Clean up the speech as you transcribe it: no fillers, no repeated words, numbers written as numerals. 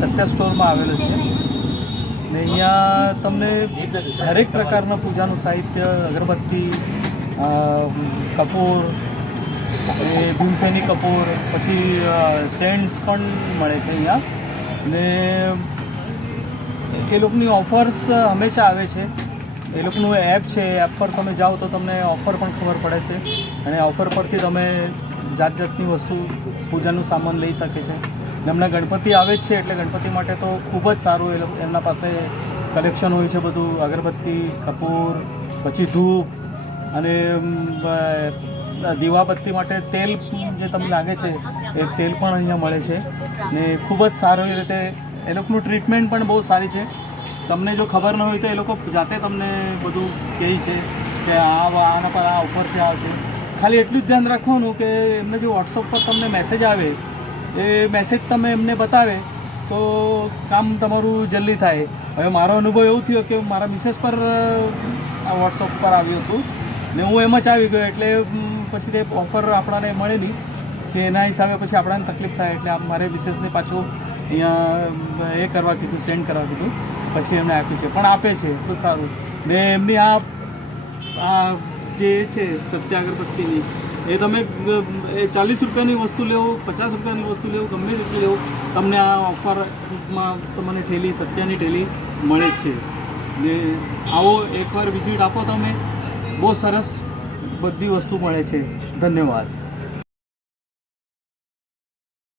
સત્યા સ્ટોરમાં આવેલો છે ને અહીંયા તમને દરેક પ્રકારના પૂજાનું સાહિત્ય, અગરબત્તી, કપૂર, એ ભીમસેની કપૂર, પછી સેન્ટ્સ પણ મળે છે અહીંયા ને એ લોકોની ઓફર્સ હંમેશા આવે છે. એ લોકોનું એપ છે, એપ પર તમે જાઓ તો તમને ઓફર પણ ખબર પડે છે અને ઓફર પરથી તમે જાત જાતની વસ્તુ પૂજાનું સામાન લઈ શકે છે. હમણાં ગણપતિ આવે જ છે એટલે ગણપતિ માટે તો ખૂબ જ સારું એમના પાસે કલેક્શન હોય છે બધું. અગરબત્તી, કપૂર, પછી ધૂપ અને દીવાબત્તી માટે તેલ જે તમને લાગે છે એ તેલ પણ અહીંયા મળે છે ને ખૂબ જ સારી રીતે એ લોકોનું ટ્રીટમેન્ટ પણ બહુ સારી છે. તમને જો ખબર ન હોય તો એ લોકો જાતે તમને બધું કહે છે કે આના પર આ ઓફર છે, આ છે. ખાલી એટલું જ ધ્યાન રાખવાનું કે એમને જો વોટ્સઅપ પર તમને મેસેજ આવે એ મેસેજ તમે એમને બતાવે તો કામ તમારું જલ્દી થાય. હવે મારો અનુભવ એવું થયો કે મારા મિસેસ પર આ વોટ્સઅપ પર આવ્યું હતું ને હું એમ જ આવી ગયો એટલે પછી તે ઓફર આપણાને મળે નહીં જે એના હિસાબે પછી આપણાને તકલીફ થાય એટલે મારે મિસેસને પાછું અહીંયા એ કરવા કીધું, સેન્ડ કરવા કીધું, પછી એમને આપ્યું છે. પણ આપે છે એટલું સારું ને એમની આ જે છે સત્ય અગરબત્તીની એ તમે 40 રૂપિયાની વસ્તુ લેવો, 50 રૂપિયાની વસ્તુ લેવો, ગમે તેટલી લેવો, તમને આ ઓફરમાં તમને ઠેલી સત્યાની ઠેલી મળે જ છે ને આવો એકવાર વિઝિટ આપો તમે, બહુ સરસ બધી વસ્તુ મળે છે. ધન્યવાદ.